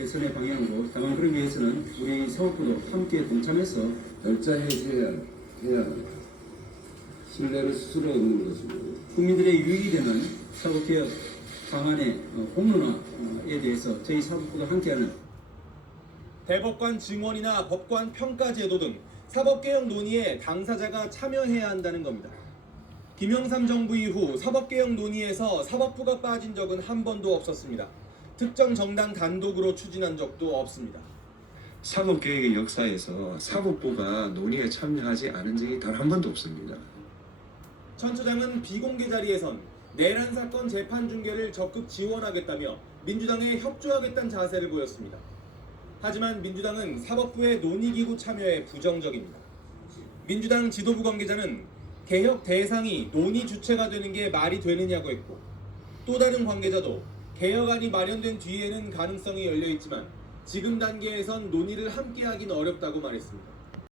개선의 방향으로 다만 그런 게 위해서는 우리 사업부도 함께 동참해서 결자 해제해야 해야 합니다. 신뢰를 스스로 얻는 것이고 국민들의 유익이 되는 사법개혁 방안의 어, 공론화에 대해서 저희 사법부가 함께하는 대법관 증언이나 법관 평가 제도 등 사법개혁 논의에 당사자가 참여해야 한다는 겁니다. 김영삼 정부 이후 사법개혁 논의에서 사법부가 빠진 적은 한 번도 없었습니다. 특정 정당 단독으로 추진한 적도 없습니다. 사법개혁의 역사에서 사법부가 논의에 참여하지 않은 적이 단 한 번도 없습니다. 천 처장은 비공개 자리에선 내란 사건 재판 중계를 적극 지원하겠다며 민주당에 협조하겠다는 자세를 보였습니다. 하지만 민주당은 사법부의 논의기구 참여에 부정적입니다. 민주당 지도부 관계자는 개혁 대상이 논의 주체가 되는 게 말이 되느냐고 했고 또 다른 관계자도 개혁안이 마련된 뒤에는 가능성이 열려 있지만 지금 단계에선 논의를 함께하기는 어렵다고 말했습니다.